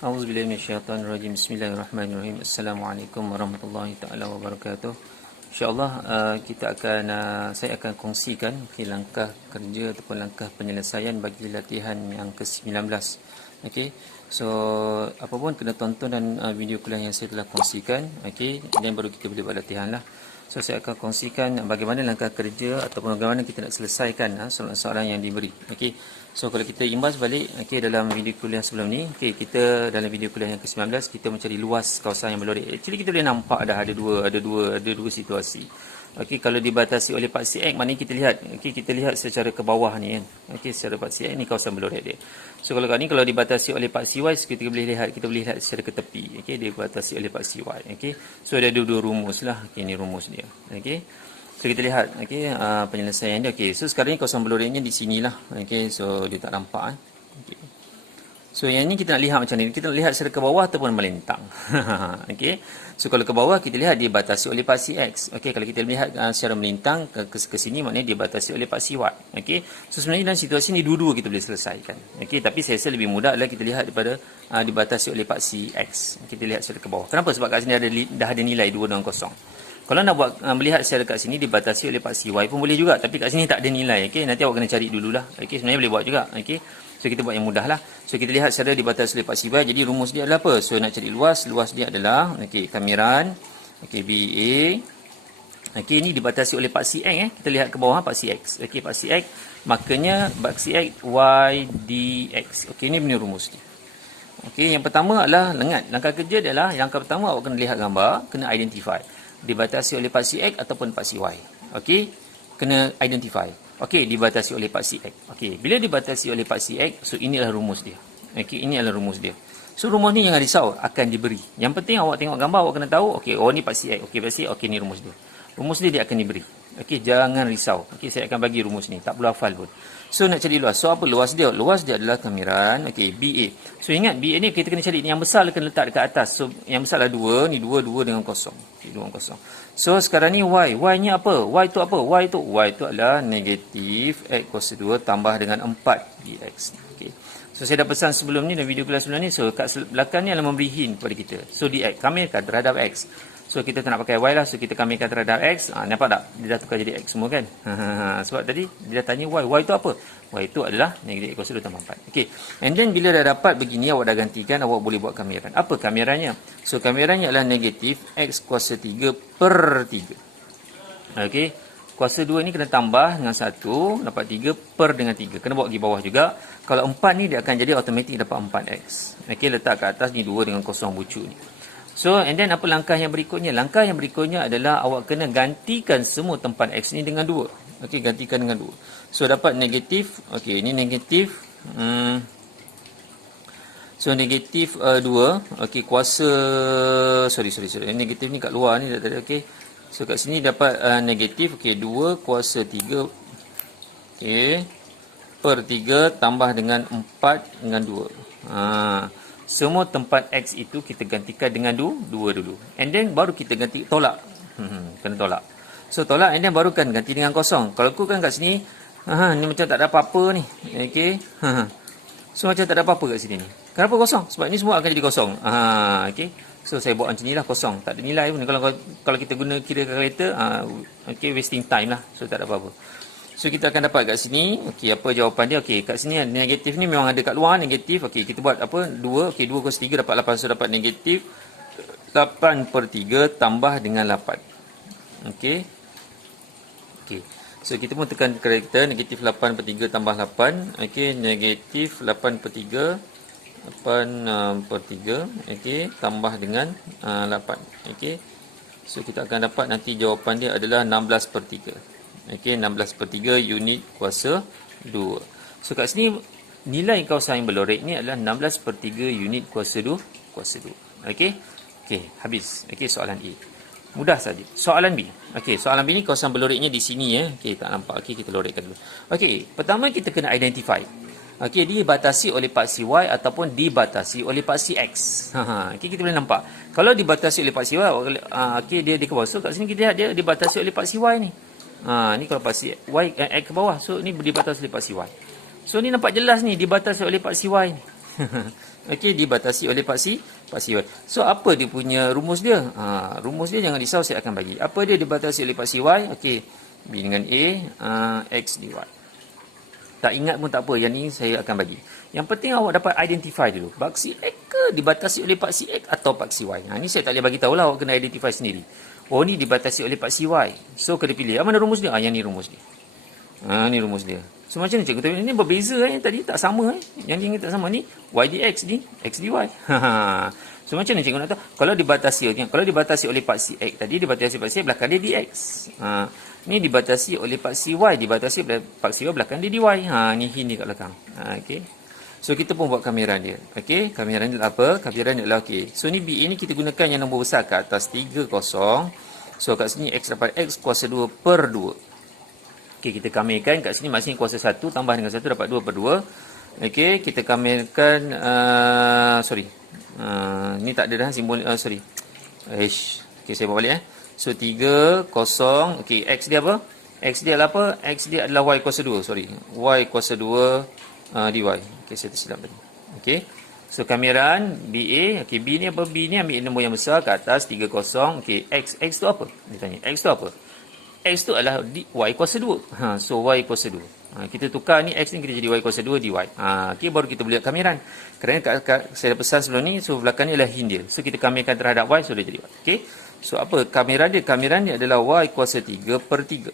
Auzubillahi minasyaitonirrajim. Bismillahirrahmanirrahim. Assalamualaikum warahmatullahi taala wabarakatuh. InsyaAllah saya akan kongsikan langkah kerja ataupun langkah penyelesaian bagi latihan yang ke-19. Okey. So apa pun kena tonton dan video kuliah yang saya telah kongsikan. Okey, dan baru kita boleh buat latihan lah. So saya akan kongsikan bagaimana langkah kerja ataupun bagaimana kita nak selesaikan soalan-soalan yang diberi. Okey. So kalau kita imbas balik dalam video kuliah sebelum ni, kita dalam video kuliah yang ke-19 kita mencari luas kawasan yang berlorek. Actually kita boleh nampak dah ada dua situasi. Okey, kalau dibatasi oleh paksi X, maknanya kita lihat, kita lihat secara ke bawah ni kan. Okey, secara paksi X ni kawasan berlorek dia. So kalau kat ni kalau dibatasi oleh paksi Y, kita boleh lihat secara ke tepi. Okey, dibatasi oleh paksi Y. Okey. So ada dua rumus lah. Okey, ni rumus dia. Okey. So kita lihat penyelesaian dia. Okey, so sekarang ni kawasan berloreknya di sinilah. Okey, so dia tak nampak Okey. So yang ni kita nak lihat macam ni. Kita nak lihat secara ke bawah ataupun melintang. Okey. So kalau ke bawah kita lihat dibatasi oleh paksi X. Okey, kalau kita lihat secara melintang ke sini maknanya dibatasi oleh paksi Y. Okey. So sebenarnya dalam situasi ni dua-dua kita boleh selesaikan. Okey, tapi saya rasa lebih mudah adalah kita lihat daripada dibatasi oleh paksi X. Kita lihat secara ke bawah. Kenapa? Sebab kat sini dah ada nilai 2 dan 0. Kalau nak buat melihat secara kat sini dibatasi oleh paksi Y pun boleh juga, tapi kat sini tak ada nilai. Okey, nanti awak kena cari dululah. Okey, sebenarnya boleh buat juga. Okey. So kita buat yang mudah lah. So kita lihat secara dibatasi oleh paksi Y. Jadi rumus dia adalah apa? So nak cari luas dia adalah kamiran BA. Okey, ini dibatasi oleh paksi X Kita lihat ke bawah paksi X. Okey, paksi X makanya paksi X Y dx. Okey, ini punya rumus dia. Okey, yang pertama adalah lengat. Langkah kerja adalah langkah pertama awak kena lihat gambar, kena identify dibatasi oleh paksi X ataupun paksi Y. Okey, kena identify. Okey, dibatasi oleh paksi X. Okey, bila dibatasi oleh paksi X, so inilah rumus dia. Okey, ini adalah rumus dia. So rumus ni jangan risau, akan diberi. Yang penting awak tengok gambar, awak kena tahu, okey, ni paksi X. Okey, paksi okey, ni rumus dia. Rumus dia akan diberi. Okey, jangan risau. Okey, saya akan bagi rumus ni, tak perlu hafal pun. So nak cari luas. So apa luas dia? Luas dia adalah kamiran BA. So ingat BA ni kita kena cari yang besar kena letak dekat atas. So yang besar adalah 2, ni 2 dengan 0. Okey, 2 0. So sekarang ni Y. Y ni apa? Y tu apa? Y tu adalah negatif X kuasa 2 tambah dengan 4 dx. Okey. So saya dah pesan sebelum ni dalam video kelas sebelum ni. So kat belakang ni adalah memberi hint kepada kita. So dx kamirkan terhadap X. So kita tak nak pakai Y lah. So kita kamirkan terhadap X. Nampak tak? Dia dah tukar jadi X semua kan? Sebab tadi dia dah tanya Y. Y itu apa? Y itu adalah negatif X kuasa 2 tambah 4. Okay. And then bila dah dapat begini, awak dah gantikan, awak boleh buat kamiran. Apa kamirannya? So kamirannya adalah negatif X kuasa 3 per 3. Okay. Kuasa 2 ni kena tambah dengan 1. Dapat 3 per dengan 3. Kena bawa pergi bawah juga. Kalau 4 ni dia akan jadi automatik dapat 4X. Okay. Letak kat atas ni 2 dengan 0 bucu ni. So, and then apa langkah yang berikutnya? Langkah yang berikutnya adalah awak kena gantikan semua tempat X ni dengan 2. Okey, gantikan dengan 2. So, dapat negatif. Okey, ini negatif. So, negatif 2. Okey, kuasa... Sorry. Negatif ni kat luar ni dah tadi. Okey. So, kat sini dapat negatif. Okey, 2 kuasa 3. Okey. Per 3 tambah dengan 4 dengan 2. Semua tempat X itu kita gantikan dengan 2 dulu. And then baru kita ganti tolak. Kena tolak. So tolak and then baru kan ganti dengan 0. Kalau aku kan kat sini, ni macam tak ada apa-apa ni. Okey. So macam tak ada apa-apa kat sini ni. Kenapa 0? Sebab ni semua akan jadi 0. Okey. So saya buat macam nilah 0. Tak ada nilai pun. Kalau kita guna kira kalkulator, okey, wasting time lah. So tak ada apa-apa. So kita akan dapat kat sini, okey, apa jawapan dia? Okey, kat sini negatif ni memang ada kat luar negatif. Okey, kita buat apa? 2, okey, 2 kuasa 3 dapat 8. So dapat negatif 8 per 3 tambah dengan 8. Okey. Okey. So kita pun tekan kalkulator, negatif 8 per 3 tambah 8. Okey, negatif 8 per 3 8 per 3, okey, tambah dengan 8. Okey. So kita akan dapat nanti jawapan dia adalah 16 per 3. Okey, 16 per 3 unit kuasa 2. So kat sini nilai kawasan yang berlorek ni adalah 16 per 3 unit kuasa 2. Okey. Okey, habis. Okey, soalan A. Mudah saja. Soalan B. Okey, soalan B ni kawasan berloreknya di sini Okey, tak nampak. Okey, kita lorekkan dulu. Okey, pertama kita kena identify. Okey, dibatasi oleh paksi Y ataupun dibatasi oleh paksi X. Okey, kita boleh nampak. Kalau dibatasi oleh paksi Y, okey, dia di bawah. So kat sini kita lihat dia dibatasi oleh paksi Y ni. Ni kalau paksi Y X ke bawah. So ni dibatasi oleh paksi Y. So ni nampak jelas ni dibatasi oleh paksi Y ni. Okey, dibatasi oleh paksi Y. So apa dia punya rumus dia? Rumus dia jangan risau, saya akan bagi. Apa dia dibatasi oleh paksi Y? Okey, B dengan A, X dy. Tak ingat pun tak apa, yang ni saya akan bagi. Yang penting awak dapat identify dulu. Paksi X ke dibatasi oleh paksi X atau paksi Y? Ni saya tak boleh bagi tahulah, awak kena identify sendiri. Oh, ni dibatasi oleh paksi Y. So kena pilih. Mana rumus dia? Yang ni rumus dia. Ni rumus dia. So macam ni cikgu tengok, ini berbeza tadi tak sama Yang ni tak sama, ni y dx ni x dy. So macam ni cikgu nak tahu. Kalau dibatasi oleh paksi x tadi, dibatasi paksi x, belakang dia dx. Ni dibatasi oleh paksi y, dibatasi oleh paksi y, belakang dia dy. Ni hint ni kat belakang. Okey. So kita pun buat kameran dia. Okey, kameran dia apa? Kameran dia adalah okey. So ni BA ni kita gunakan yang nombor besar kat atas 30. So kat sini x dapat x kuasa 2 per 2. Okey, kita kamerkan kat sini masing kuasa 1 tambah dengan 1 dapat 2 per 2. Okey, kita kamerkan ni tak ada dah simbol okey, saya buat balik So 3 0. Okey, x dia apa? X dia adalah apa? X dia adalah y kuasa 2. Y kuasa 2 dy. Okey, saya tersilap tadi. Okey. So kameran BA, okey, B ni apa? B ni ambil nombor yang besar kat atas 30. Okey, x tu apa? Dia tanya. X tu apa? X tu adalah y kuasa 2. So y kuasa 2. Kita tukar ni x ni kita jadi y kuasa 2 dy. Okey, baru kita boleh buat kameran. Kerana saya dah pesan sebelum ni, so belakang ni adalah hint dia. So kita kamerkan terhadap y, so dia jadi y. Okey. So apa kameran dia? Kameran dia adalah y kuasa 3 per 3.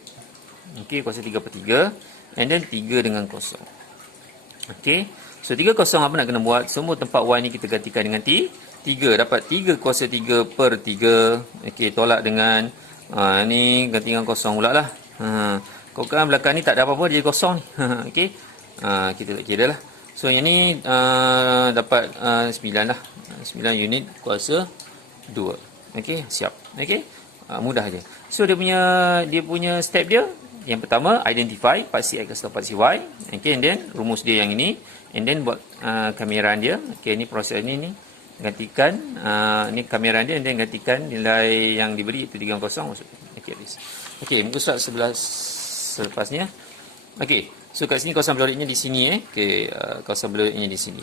Okey, kuasa 3 per 3. And then 3 dengan kosong. Okey. So 3 kosong apa nak kena buat? Semua tempat y ni kita gantikan dengan 3. Dapat 3 kuasa 3 per 3. Okey, tolak dengan ni ganti dengan kosong pula lah. Kau kan belakang ni tak ada apa-apa, dia kosong ni. Okey. Kita tak kira lah. So yang ni dapat 9 lah. 9 unit kuasa 2. Okey, siap. Okey. Mudah je. So dia punya step dia, yang pertama identify paksi x atau paksi y. Okey, and then rumus dia yang ini, and then buat kameran dia. Okey, ni proses ni gantikan ni kameran dia, dan gantikan nilai yang diberi itu 3 kosong masuk. Okey, habis. Okey, muka surat sebelah selepasnya. Okey, so kat sini kawasan beloritnya di sini Okey, kawasan beloritnya di sini.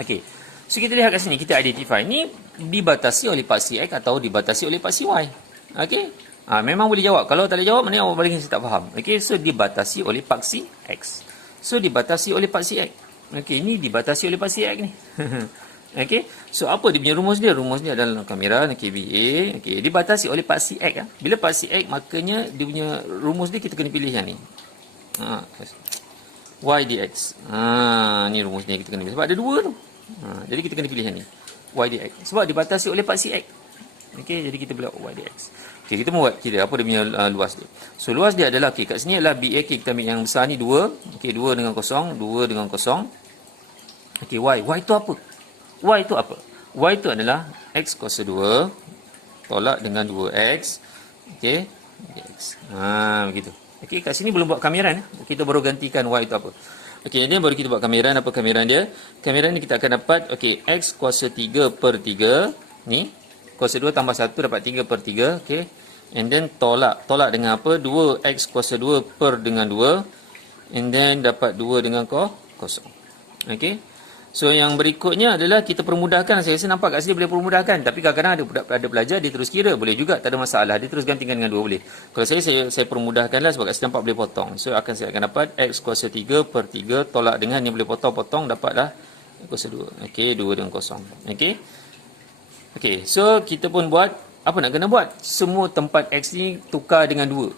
Okey. So kita lihat kat sini, kita identify ni dibatasi oleh paksi x atau dibatasi oleh paksi y. Okey. Memang boleh jawab. Kalau tak boleh jawab, maknanya awak balik saya tak faham. Okey, so dibatasi oleh paksi x. So dibatasi oleh paksi x. Okey, ni dibatasi oleh paksi x ni. Okey, so apa dia punya rumus dia? Rumus dia adalah kameran BA. Okey, dibatasi oleh paksi x. Bila paksi x, makanya dia punya rumus dia kita kena pilih yang ni. Y dx. Ni rumus dia kita kena pilih sebab ada dua tu. Jadi kita kena pilih yang ni. Y dx. Sebab dibatasi oleh paksi x. Okey, jadi kita pilih Y dx. Okey, kita buat kira apa dia punya luas dia. So luas dia adalah kat sini adalah BA, kita ambil yang besar ni 2. Okey, 2 dengan kosong, 2 dengan kosong. Okey, Y tu apa? Y tu apa? Y tu adalah x kuasa 2 tolak dengan 2x. Okey, x. Begitu. Okey, kat sini belum buat kameran. Kita baru gantikan y tu apa. Okey, ini baru kita buat kameran. Apa kameran dia? Kameran ni kita akan dapat, okey, x kuasa 3 per 3. Ni, kuasa 2 tambah 1 dapat 3 per 3. Okey. And then tolak dengan apa? 2x kuasa 2 per dengan 2. And then dapat 2 dengan kosong. Okey. So yang berikutnya adalah kita permudahkan. Saya rasa nampak kat sini boleh permudahkan. Tapi kadang-kadang ada pelajar dia terus kira. Boleh juga, tak ada masalah. Dia terus gantikan dengan 2 boleh. Kalau saya permudahkanlah sebab kat sini nampak boleh potong. So saya akan dapat x kuasa 3 per 3 tolak dengan ni boleh potong-potong, dapatlah kuasa 2. Okey, 2 dengan kosong. Okey. Okey, so kita pun buat apa nak kena buat? Semua tempat x ni tukar dengan 2.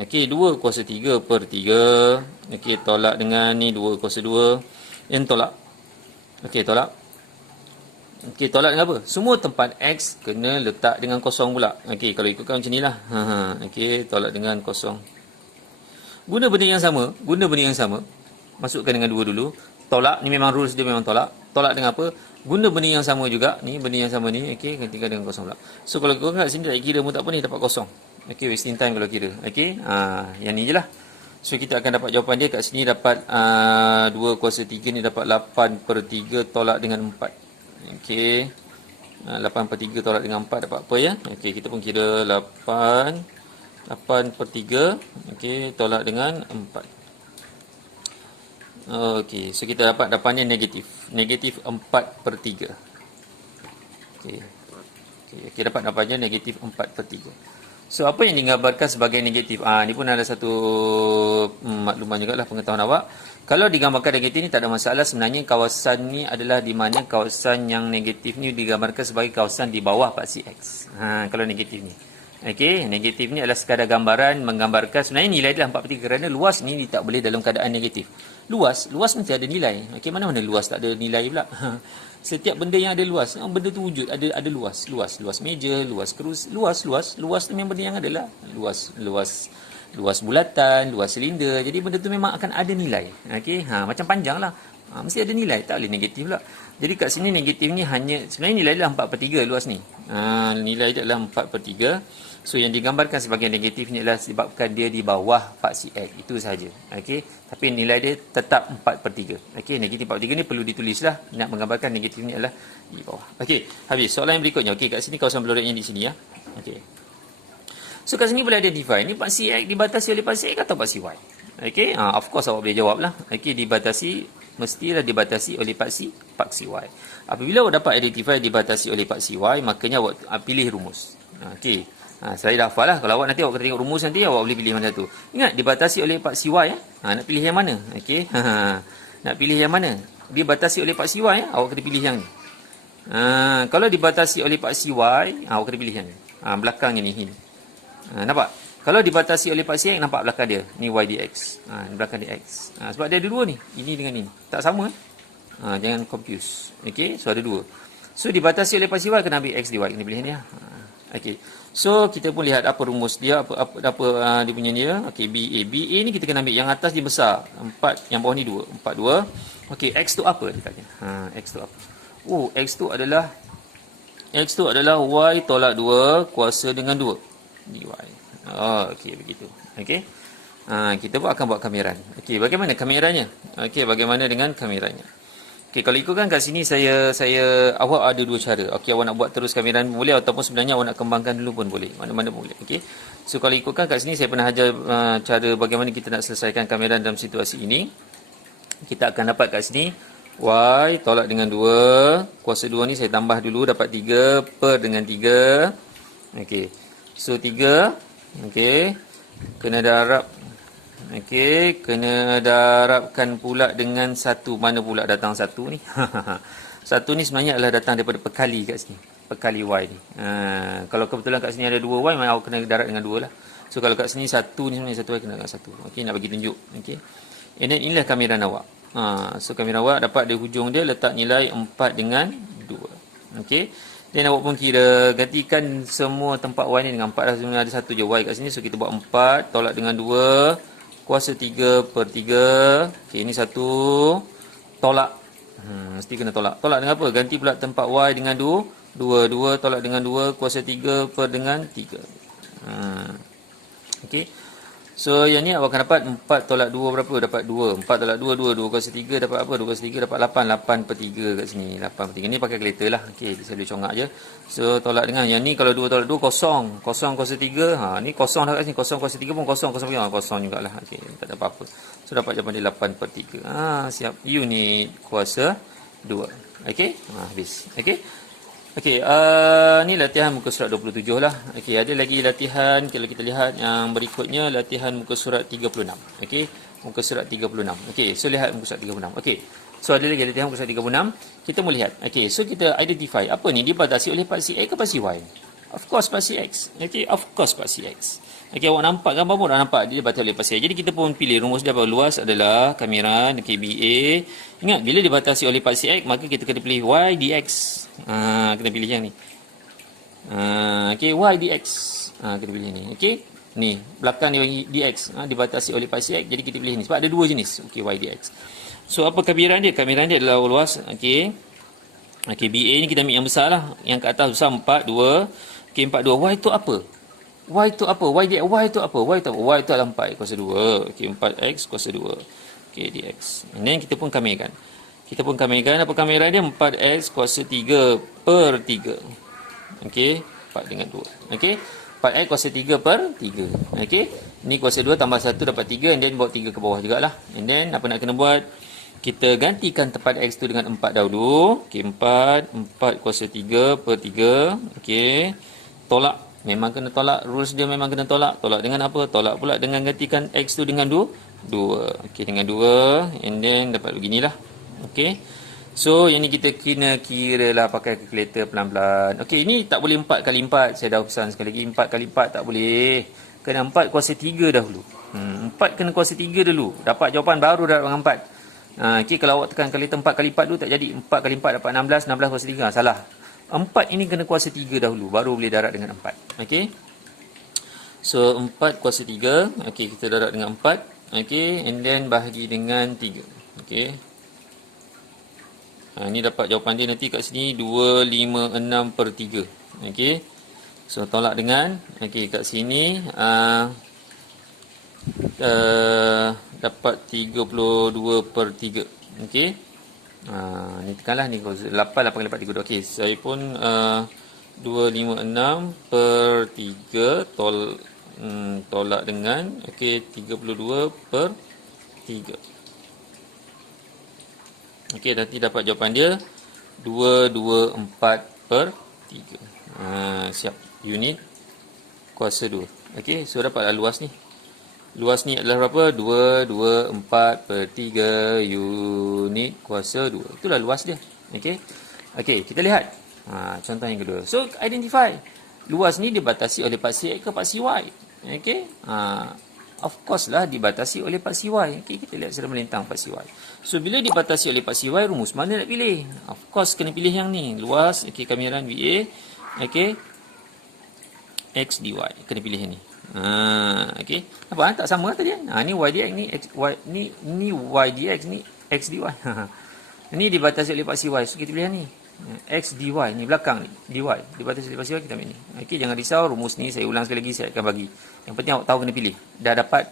Okey, 2 kuasa 3 per 3. Okey, tolak dengan ni 2 kuasa 2. Dan tolak. Okey, tolak. Okey, tolak dengan apa? Semua tempat x kena letak dengan kosong pula. Okey, kalau ikutkan macam inilah. Okey, tolak dengan kosong. Guna benda yang sama. Masukkan dengan 2 dulu. Tolak, ni memang rules dia memang tolak. Tolak dengan apa? Guna benda yang sama juga. Ni benda yang sama ni. Okey, gantikan dengan kosong pula. So kalau kau kat sini tak kira pun tak apa ni, dapat kosong. Okey, wasting time kalau kira. Okey, yang ni je lah. So kita akan dapat jawapan dia kat sini dapat 2 kuasa 3 ni dapat 8 per 3 tolak dengan 4. Okey. 8 per 3 tolak dengan 4 dapat apa ya? Okey, kita pun kira 8 per 3. Okey, tolak dengan 4. Okey, so kita dapat depannya negatif. Negatif 4/3. Okey. Okey, dapat depannya negatif 4/3. So, apa yang digambarkan sebagai negatif? Ni pun ada satu makluman jugalah pengetahuan awak. Kalau digambarkan negatif ni tak ada masalah. Sebenarnya kawasan ni adalah di mana kawasan yang negatif ni digambarkan sebagai kawasan di bawah paksi X. Kalau negatif ni. Okey, negatif ni adalah sekadar gambaran menggambarkan sebenarnya nilai dia 4/3 kerana luas ni tak boleh dalam keadaan negatif. Luas mesti ada nilai. Okey, mana luas tak ada nilai pula. Setiap benda yang ada luas, benda tu wujud ada luas. Luas meja, luas kerusi, luas tu memang benda yang ada lah. Luas bulatan, luas silinder. Jadi benda tu memang akan ada nilai. Okey, macam panjang lah. Mesti ada nilai, tak boleh negatif pula. Jadi kat sini negatif ni hanya sebenarnya nilai dia 4/3 luas ni. Nilai dia adalah 4/3. So yang digambarkan sebagai negatif ni adalah sebabkan dia di bawah paksi X. Itu sahaja. Okey. Tapi nilai dia tetap 4/3. Okey, negatif 4/3 ni perlu ditulislah. Nak menggambarkan negatif ni adalah di bawah. Okey, habis. Soalan yang berikutnya. Okey, kat sini kawasan blodetnya di sini ya. Okey. So kat sini boleh identify ni paksi X dibatasi oleh paksi X atau paksi Y. Okey, of course awak boleh jawab lah. Okey, mestilah dibatasi oleh paksi Y. Apabila awak dapat identify dibatasi oleh paksi Y, makanya awak pilih rumus. Okey. Saya dah hafal lah. Kalau awak nanti awak kena tengok rumus nanti, awak boleh pilih mana tu. Ingat, dibatasi oleh paksi Y. Nak pilih yang mana? Okey. Nak pilih yang mana? Dibatasi oleh paksi Y, awak kena pilih yang ni. Kalau dibatasi oleh paksi Y, awak kena pilih yang ni. Belakangnya ni. Nampak? Kalau dibatasi oleh paksi X, nampak belakang dia. Ni Y dx. Belakang dx. Sebab dia ada dua ni. Ini dengan ini. Tak sama. Jangan confuse. Okey, so ada dua. So dibatasi oleh paksi Y, kena ambil X dy. Kena pilih ni lah. Okey. So kita pun lihat apa rumus dia, apa dia punya dia. Okey, BA ni kita kena ambil yang atas dia besar. 4, yang bawah ni 2. 4 2. Okey, X tu apa dia kata? X tu apa? X tu adalah Y tolak 2 kuasa dengan 2 dy. Okey, begitu. Okey. Kita pun akan buat kameran. Okey, bagaimana kamerannya? Okey, bagaimana dengan kamerannya? Okey, kalau ikutkan kat sini awak ada dua cara. Okey, awak nak buat terus kameran pun boleh ataupun sebenarnya awak nak kembangkan dulu pun boleh. Mana-mana pun boleh. Okey. So kalau ikutkan kat sini saya pernah ajar cara bagaimana kita nak selesaikan kameran dalam situasi ini. Kita akan dapat kat sini Y tolak dengan 2. Kuasa 2 ni saya tambah dulu dapat 3 per dengan 3. Okey. So 3. Okey. Kena darab. Okey, kena darabkan pula dengan 1. Mana pula datang 1 ni? 1 ni sebenarnya adalah datang daripada pekali kat sini. Pekali Y ni. Kalau kebetulan kat sini ada 2 Y, maka awak kena darab dengan 2 lah. So kalau kat sini 1 ni sebenarnya 1 Y kena dengan 1. Okey, nak bagi tunjuk. Okey. And then inilah kameran awak. So kameran awak dapat di hujung dia letak nilai 4 dengan 2. Okey. Dan awak pun kira, gantikan semua tempat Y ni dengan 4 lah. Sebenarnya ada 1 je Y kat sini. So kita buat 4 tolak dengan 2 kuasa 3 per 3. Okey, ini 1 tolak. Mesti kena tolak. Tolak dengan apa? Ganti pula tempat Y dengan 2. 2 tolak dengan 2 kuasa 3 per dengan 3. Okey. So yang ni awak akan dapat 4 tolak 2 berapa? Dapat 2. 4 tolak 2 kuasa 3 dapat apa? 2 kuasa 3 dapat 8 per 3 kat sini. 8 per 3 ni pakai kalkulator lah. Okey, saya boleh congak je. So tolak dengan yang ni, kalau 2 tolak 2 kosong. Kosong kuasa 3. Ni kosong dah kat sini. Kosong kuasa 3 pun kosong. Kosong jugalah. Okey, tak ada apa-apa. So dapat jawapan dia 8 per 3. Siap. Unit kuasa 2. Okey. Habis. Okey. Okey, ni latihan muka surat 27 lah. Okey, ada lagi latihan kalau kita lihat yang berikutnya, latihan muka surat 36. Okey, muka surat 36. Okey, so lihat muka surat 36. Okey. So ada lagi latihan muka surat 36. Kita mau lihat. Okey, so kita identify apa ni dibatasi oleh paksi X ke paksi Y? Of course paksi X. Okey, of course paksi X. Okey, awak nampak gambar pun dah nampak dia dibatasi oleh paksi X. Jadi kita pun pilih rumus dia apa? Luas adalah kameran KBA. Ingat, bila dibatasi oleh paksi X, maka kita kena pilih Y dx. Kena pilih yang ni. Okey, Y dx. Kena pilih ni. Okey. Ni, belakang dia dx. Dibatasi oleh paksi X, jadi kita pilih ni. Sebab ada dua jenis. Okey, Y dx. So, apa kameran dia? Kameran dia adalah luas. Okey. Okey, BA ni kita ambil yang besar lah. Yang kat atas besar 4, 2. Okey, 4, 2. Y tu apa? Y tu apa? Y dx. Y tu apa? Y tu apa? Y tu adalah 4 kuasa 2. Okey, 4x kuasa 2. Okey, dx. And then kita pun kamerkan. Apa kameran dia? 4x kuasa 3 per 3. Okey, 4 dengan 2. Okey, 4x kuasa 3 per 3. Okey, ni kuasa 2 tambah 1 dapat 3. And then bawa 3 ke bawah jugalah. And then apa nak kena buat? Kita gantikan tempat X tu dengan 4 dahulu. Okey, 4 kuasa 3 per 3. Okey. Tolak. Memang kena tolak. Rules dia memang kena tolak. Tolak dengan apa? Tolak pula dengan gantikan X tu dengan 2. Okey, dengan 2. And then dapat beginilah. Okey. So, yang ni kita kira lah pakai kalkulator pelan-pelan. Okey, ini tak boleh 4 kali 4. Saya dah pesan sekali lagi. 4 kali 4 tak boleh. Kena 4 kuasa 3 dahulu. 4 kena kuasa 3 dulu. Dapat jawapan baru dapat dengan 4. Okey, kalau awak tekan kalkulator 4 kali 4 dulu tak jadi. 4 kali 4 dapat 16. 16 kuasa 3. Salah. 4 ini kena kuasa 3 dahulu. Baru boleh darat dengan 4. Okey. So, 4 kuasa 3. Okey, kita darat dengan 4. Okey, and then bahagi dengan 3. Okey. Ini dapat jawapan dia nanti kat sini 256 per 3. Okey. So, tolak dengan. Okey, kat sini dapat 32 per 3. Okey. Ni tekanlah ni 8 kali 4 32. Okey, saya pun 256 per 3 tolak dengan okey 32 per 3. Okey, nanti dapat jawapan dia 224 per 3. Siap. Unit kuasa 2. Okey, so dapatlah luas ni. Luas ni adalah berapa? 224 per 3 unit kuasa 2. Itulah luas dia. Okey. Okey, kita lihat. Contoh yang kedua. So, identify. Luas ni dibatasi oleh paksi X ke paksi Y. Okey. Of course lah dibatasi oleh paksi Y. Okey, kita lihat secara melintang paksi Y. So, bila dibatasi oleh paksi Y, rumus mana nak pilih? Of course, kena pilih yang ni. Luas, okey, kamiran VA. Okey. X dy. Kena pilih yang ni. Okey. Nampak tak sama tadi? Ni Y dx, ni X, Y, ni Y dx, ni X dy. Ini dibatasi oleh paksi Y. So, kita pilih yang ni. X dy. Ni belakang ni. Dy. Dibatasi oleh paksi Y, kita ambil ni. Okey, jangan risau. Rumus ni saya ulang sekali lagi. Saya akan bagi. Yang penting awak tahu kena pilih. Dah dapat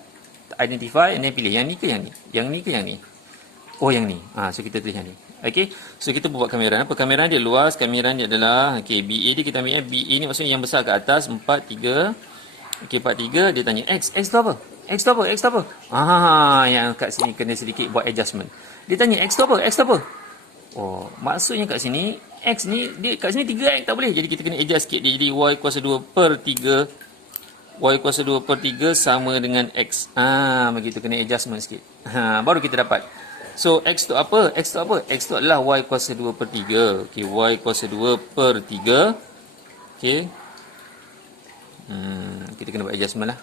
identify, and then pilih. Yang ni ke yang ni? Yang ni ke yang ni? Oh, yang ni. So, kita pilih yang ni. Okey. So, kita buat kameran. Apa? Kameran dia luas. Kameran dia adalah, okey, BA dia kita ambil. BA ni maksudnya yang besar ke atas. 4, 3. Okey, 4, 3. Dia tanya X. X tu apa? X tu apa? X tu apa? Yang kat sini kena sedikit buat adjustment. Dia tanya X tu apa? X tu apa? Oh, maksudnya kat sini, X ni, dia kat sini 3X tak boleh. Jadi, kita kena adjust sikit dia. Jadi, Y kuasa 2 per 3. Y kuasa 2 per 3 sama dengan X. Begitu, kena adjustment sikit. Baru kita dapat. So, X tu apa? X tu apa? X tu adalah Y kuasa 2 per 3. Okey, Y kuasa 2 per 3. Okey. Kita kena buat adjustment lah.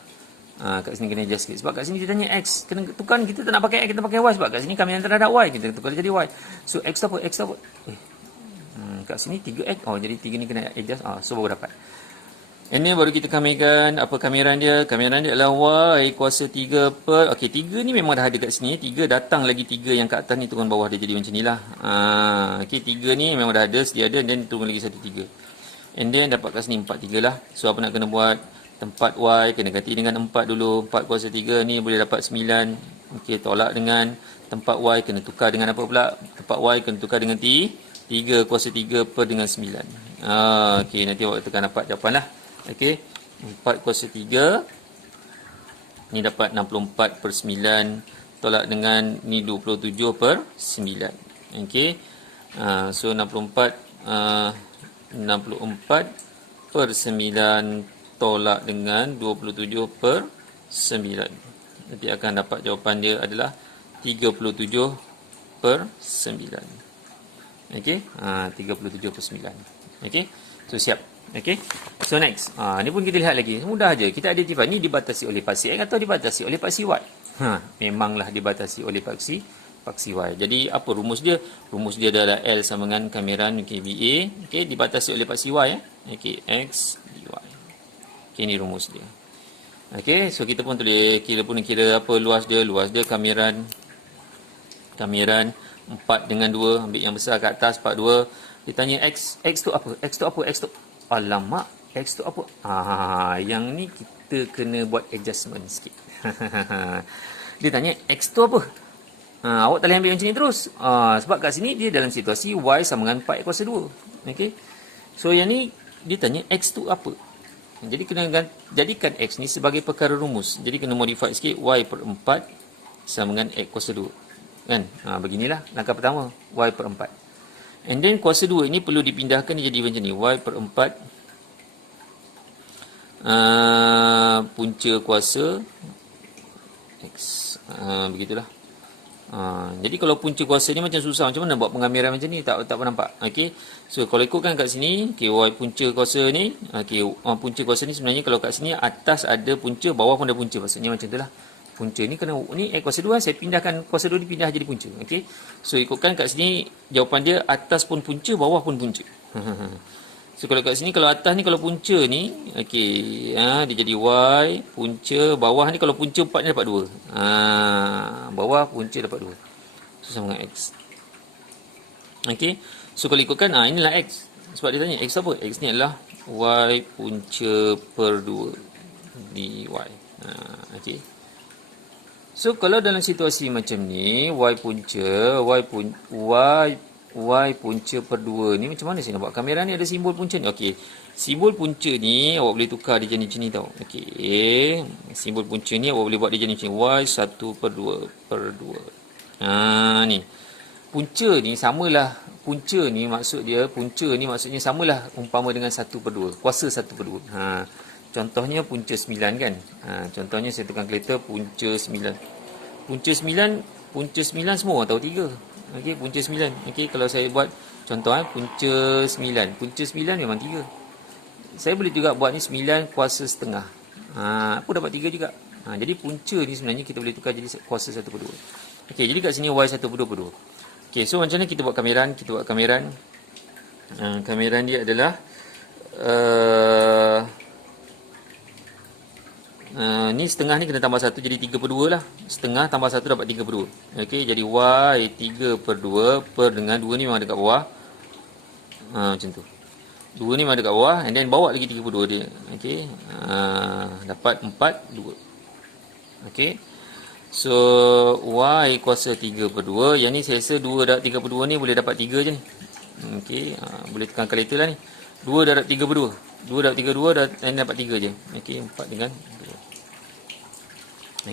Kat sini kena adjust sikit. Sebab kat sini dia tanya X. Kena tukar, kita tak nak pakai X, kita pakai Y. Sebab kat sini kami yang terhadap Y. Kita tukar jadi Y. So, X tu apa? X tu apa? Kat sini 3X. Oh, jadi 3 ni kena adjust. So, baru dapat. Ini baru kita kamerkan apa kameran dia. Kameran dia adalah Y kuasa 3 per... Okey, 3 ni memang dah ada kat sini. 3 datang lagi 3 yang kat atas ni turun bawah dia jadi macam ni lah. Okey, 3 ni memang dah ada, sedia ada. Dan turun lagi 1, 3. And then dapat kat sini 4, 3 lah. So, apa nak kena buat? Tempat Y kena ganti dengan 4 dulu. 4 kuasa 3 ni boleh dapat 9. Okey, tolak dengan tempat Y kena tukar dengan apa pula? Tempat Y kena tukar dengan 3 kuasa 3 per dengan 9. Okey, nanti awak tekan dapat jawapan lah. Okey, 4 kuasa 3 ni dapat 64 per 9 tolak dengan ni 27 per 9. Okey, so 64 per 9 tolak dengan 27 per 9. Nanti akan dapat jawapan dia adalah 37 per 9. Okey, 37 per 9. Okey, so siap. Okey. So next. Ni pun kita lihat lagi. Mudah aja. Kita identify ni dibatasi oleh paksi X atau dibatasi oleh paksi Y. Memanglah dibatasi oleh paksi Y. Jadi apa rumus dia? Rumus dia adalah L sama dengan kameran BA. Okey, dibatasi oleh paksi Y Okey, X dy. Okey, ni rumus dia. Okey, so kita pun boleh kira apa luas dia? Luas dia kameran 4 dengan 2, ambil yang besar kat atas 42. Dia tanya X tu apa? X tu apa? X tu alamak, X tu apa? Yang ni kita kena buat adjustment sikit. Dia tanya, X tu apa? Awak tak boleh ambil macam ni terus. Sebab kat sini dia dalam situasi Y sama dengan 4 kuasa 2. Okay? So, yang ni dia tanya, X tu apa? Jadi, kena jadikan X ni sebagai perkara rumus. Jadi, kena modify sikit. Y per 4 sama dengan X kuasa 2. kan. Beginilah langkah pertama, Y per 4. And then kuasa 2 ini perlu dipindahkan jadi macam ni, Y per 4 punca kuasa X. Begitulah. Jadi kalau punca kuasa ni macam susah, macam mana buat pengamiran macam ni, tak nampak. Okey, so kalau ikutkan kat sini, okey, Y punca kuasa ni, okey, punca kuasa ni sebenarnya kalau kat sini atas ada punca, bawah pun ada punca, maksudnya macam itulah. Punca ni kena ni X kuasa 2, saya pindahkan kuasa 2 dipindah jadi punca. Okey, so ikutkan kat sini jawapan dia atas pun punca, bawah pun punca. So kalau kat sini, kalau atas ni kalau punca ni, okey, dia jadi Y punca, bawah ni kalau punca 4 ni dapat 2. Bawah punca dapat 2. So sama dengan X. Okey. So kalau ikutkan, inilah X. Sebab dia tanya X apa? X ni adalah Y punca per 2 dy. Okey. So kalau dalam situasi macam ni, Y punca per 2 ni macam mana saya nak buat? Kamera ni ada simbol punca ni. Okey. Simbol punca ni awak boleh tukar dia jadi macam ni tau. Okey. Simbol punca ni awak boleh buat dia jadi macam ni. Y1 per 2. Ni. Punca ni samalah. Punca ni maksudnya samalah umpama dengan 1 per 2. Kuasa 1 per 2. Contohnya punca 9 kan. Contohnya saya tukar kereta punca 9. Punca 9 semua tahu 3. Okey, punca 9. Okey, kalau saya buat contoh punca 9. Punca 9 memang 3. Saya boleh juga buat ni 9 kuasa setengah. Apa dapat 3 juga. Jadi punca ni sebenarnya kita boleh tukar jadi kuasa 1 per 2. Okey, jadi kat sini Y1 per 2 per 2. Okey, so macam mana kita buat kameran? Kameran dia adalah ni setengah ni kena tambah 1 jadi 3 per 2 lah. Setengah tambah 1 dapat 3 per 2. Okey, jadi Y 3 per 2 per dengan 2 ni memang dekat bawah. Macam tu. 2 ni memang dekat bawah, and then bawa lagi 3 per 2 dia. Okey. Dapat 4, 2. Okey. So Y kuasa 3 per 2. Yang ni saya rasa 2 darab 3 per 2 ni boleh dapat 3 je ni. Okey. Boleh tekan kalkulator lah ni. 2 darab 3 per 2. 2 darab 3 2 dan dapat 3 je. Okey, 4 dengan 2.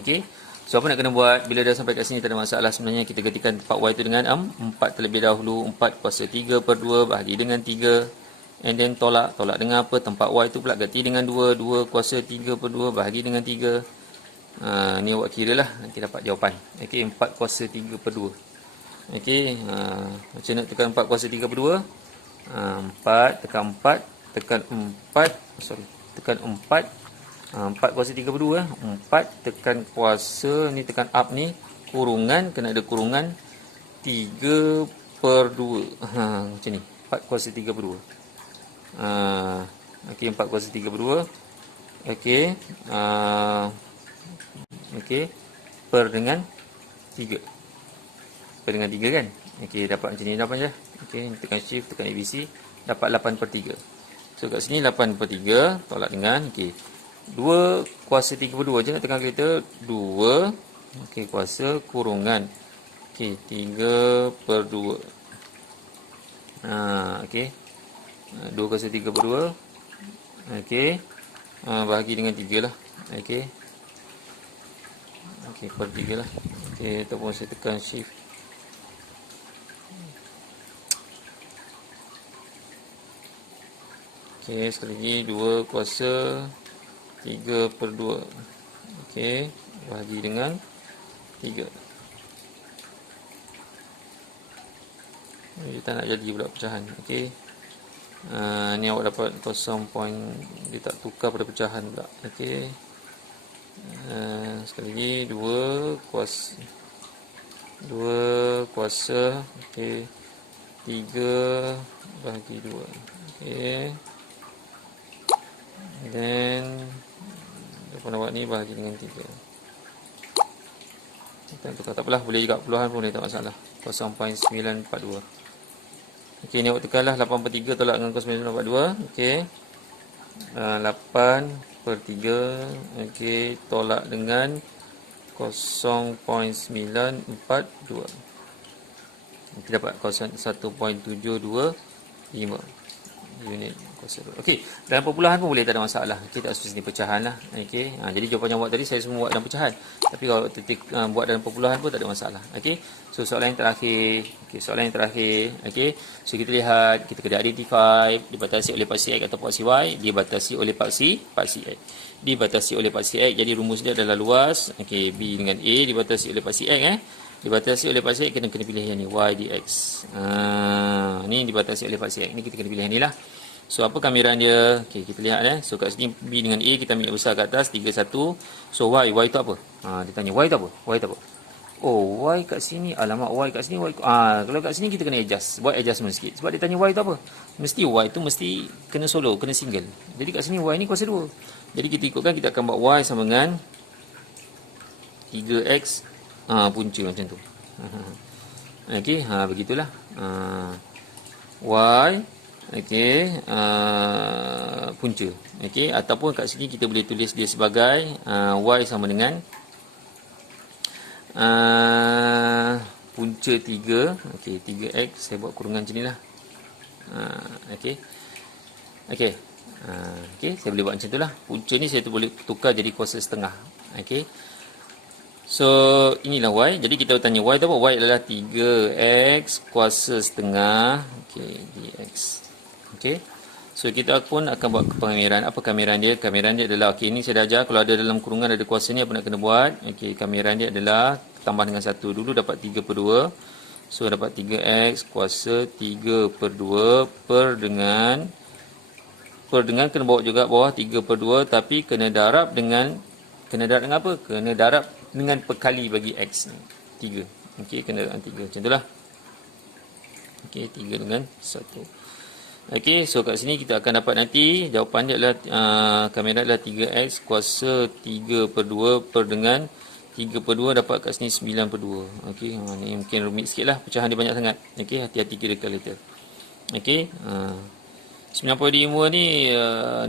Okey. So apa nak kena buat bila dah sampai kat sini tak ada masalah, sebenarnya kita gantikan tempat Y tu dengan 4 terlebih dahulu. 4 kuasa 3 per 2 bahagi dengan 3. And then tolak dengan apa? Tempat Y tu pula ganti dengan 2. 2 kuasa 3 per 2 bahagi dengan 3. Ni awak kira lah, nanti dapat jawapan. Okey, 4 kuasa 3 per 2. Okey, macam nak tekan 4 kuasa 3 per 2? 4 tekan 4 tekan 4, tekan 4. 4 kuasa 3 per 2. 4 tekan kuasa, ni tekan up ni, kurungan, kena ada kurungan 3 per 2. Macam ni, 4 kuasa 3 per 2. Okey, 4 kuasa 3 per 2. Okey, okey, per dengan 3. Per dengan 3 kan. Okey, dapat macam ni, dapat je. Okey, tekan shift, tekan ABC, dapat 8 per 3. So kat sini 8 per 3 tolak dengan, okey, 2 kuasa 3 per 2 je nak tekan kereta. 2, okey, kuasa kurungan, okey, 3 per 2. Okey, 2 kuasa 3 per 2. Okey, bahagi dengan 3 lah. Okey, okey, per 3 lah. Okey, ataupun saya tekan shift. Okey, sekali lagi 2 kuasa 3 per 2. Okey, bahagi dengan 3. Dia tak nak jadi pula pecahan. Okey, ni awak dapat 0. Dia tak tukar pada pecahan pula. Okey, sekali lagi 2 kuasa okey 3 bahagi 2. Okey, then depan awak ni bahagi dengan 3. Kita tukar, tak apalah, boleh juga puluhan pun boleh, tak masalah. 0.942. Okey, ni awak tekanlah 8 per 3 tolak dengan 0.942. Okey, 8 per 3. Okey, tolak dengan 0.942. Kita dapat 1.725. unit kuasa 2. Okey, dalam perpuluhan pun boleh, tak ada masalah. Okey, tak usah sini pecahan lah. Okey, jadi jawapan yang buat tadi saya semua buat dalam pecahan. Tapi kalau buat dalam perpuluhan pun tak ada masalah. Okey, so soalan yang terakhir. Okey, soalan yang terakhir. Okey, so kita lihat, kita kena identify dibatasi oleh paksi X atau paksi Y, dibatasi oleh paksi X. Dibatasi oleh paksi X, jadi rumus dia adalah luas. Okey, B dengan A dibatasi oleh paksi X dibatasi oleh paksi X, kena pilih yang ni, Y dx. Ni dibatasi oleh paksi X, ni kita kena pilih yang ni lah. So apa kamiran dia? Okey, kita lihat so kat sini B dengan A kita ambil besar kat atas 3 1. So Y tu apa? Dia tanya Y tu apa? Y tu apa? Oh, Y kat sini, alamak Y kat sini Y. Kalau kat sini kita kena adjust, buat adjustment sikit. Sebab dia tanya Y tu apa? Mesti Y tu mesti kena solo, kena single. Jadi kat sini Y ni kuasa 2. Jadi kita ikutkan, kita akan buat Y sama dengan 3x punca macam tu. Okey, begitulah. Y okey, punca. Okey, ataupun kat sini kita boleh tulis dia sebagai Y sama dengan punca 3. Okey, 3x saya buat kurungan macam nilah. Okey. Okey. Okey, saya boleh buat macam itulah. Punca ni saya boleh tukar jadi kuasa setengah. Okey. So, inilah Y. Jadi kita tanya Y tu apa? Y adalah 3x kuasa setengah. Okey, dx. Okey. So, kita pun akan buat kamiran. Apa kamiran dia? Kamiran dia adalah, okey, ini saya dah ajar. Kalau ada dalam kurungan ada kuasa ni, apa nak kena buat? Okey, kamiran dia adalah tambah dengan 1. Dulu dapat 3/2. So, dapat 3x kuasa 3/2 per dengan kena bawa juga bawah 3/2, tapi kena darab dengan apa? Kena darab dengan perkali bagi x ni 3. Okey, kena dengan 3 macam itulah. Okey, 3 dengan 1. Okey, so kat sini kita akan dapat nanti jawapan dia adalah kamera adalah 3x kuasa 3/2 per dengan 3/2, dapat kat sini 9/2. Okey, ni mungkin rumit sikitlah, pecahan dia banyak sangat. Okey, hati-hati kira kalkulator. Okey, 9.5 ni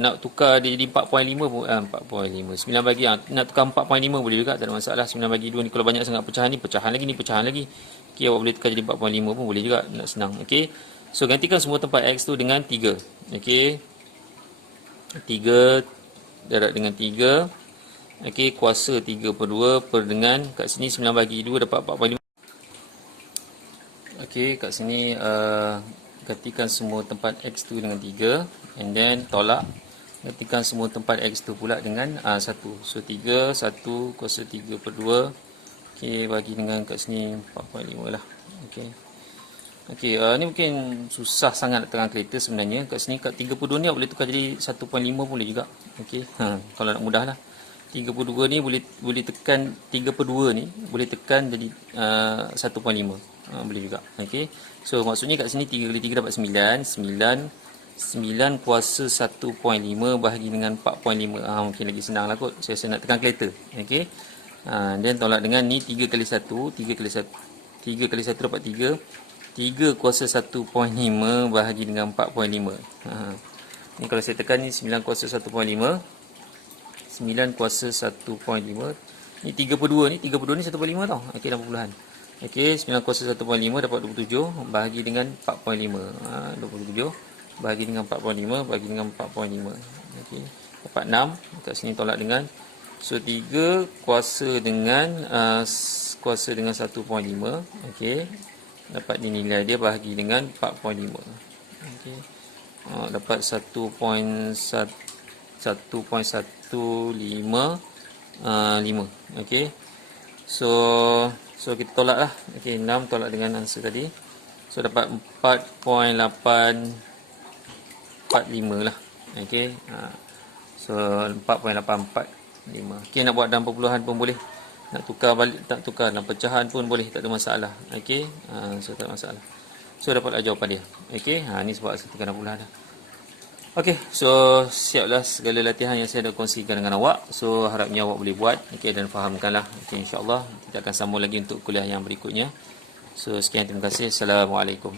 nak tukar dia jadi 4.5 pun 4.5. 9 bagi nak tukar 4.5 boleh juga, tak ada masalah. 9 bagi 2 ni kalau banyak sangat pecahan ni, pecahan lagi ni, pecahan lagi. Okey, awak boleh tukar jadi 4.5 pun boleh juga, nak senang. Okey. So gantikan semua tempat x tu dengan 3. Okey. 3 darab dengan 3. Okey, kuasa 3/2 per dengan kat sini 9 bagi 2 dapat 4.5. Okey, kat sini gantikan semua tempat x tu dengan 3, and then tolak, gantikan semua tempat x tu pula dengan 1. So 3, 1 kuasa 3/2. Okey, bagi dengan kat sini 4.5 lah. Okey. Okey, ni mungkin susah sangat nak terang kereta sebenarnya. Kat sini kat 3/2 ni boleh tukar jadi 1.5 boleh juga. Okey. Kalau nak mudah lah. 3/2 ni boleh tekan 3/2 ni boleh tekan jadi 1.5. Boleh juga. Okey. So maksudnya kat sini 3 kali 3 dapat 9. 9 kuasa 1.5 bahagi dengan 4.5. Mungkin lagi senang lah kot. Saya nak tekan kereta. Okey. Dan tolak dengan ni 3 kali 1. 3 kali 1 dapat 3. 3 kuasa 1.5 bahagi dengan 4.5. Ni kalau saya tekan ni 9 kuasa 1.5. 9 kuasa 1.5. Ni 3/2 ni 1.5 tau. Okey, 60-an. Okey, 9 kuasa 1.5 dapat 27 bahagi dengan 4.5. 27 bahagi dengan 4.5 bahagi dengan 4.5. Okey, dapat 6. Kat sini tolak dengan, so 3 kuasa dengan 1.5. Okey, dapat nilai dia bahagi dengan 4.5. Okey, dapat 1.115. Okey, so kita tolak lah. Okey, 6 tolak dengan answer tadi. So dapat 4.845 lah. Okey, so 4.845. Okey, nak buat dalam perpuluhan pun boleh. Nak tukar balik, tak tukar dalam pecahan pun boleh, tak ada masalah. Okey, so tak ada masalah. So dapatlah jawapan dia. Okey, ni sebab saya tekan 60 dah. Okey, so siaplah segala latihan yang saya dah kongsikan dengan awak. So harapnya awak boleh buat, okey, dan fahamkanlah. Okey, insya-Allah kita akan sambung lagi untuk kuliah yang berikutnya. So sekian, terima kasih. Assalamualaikum.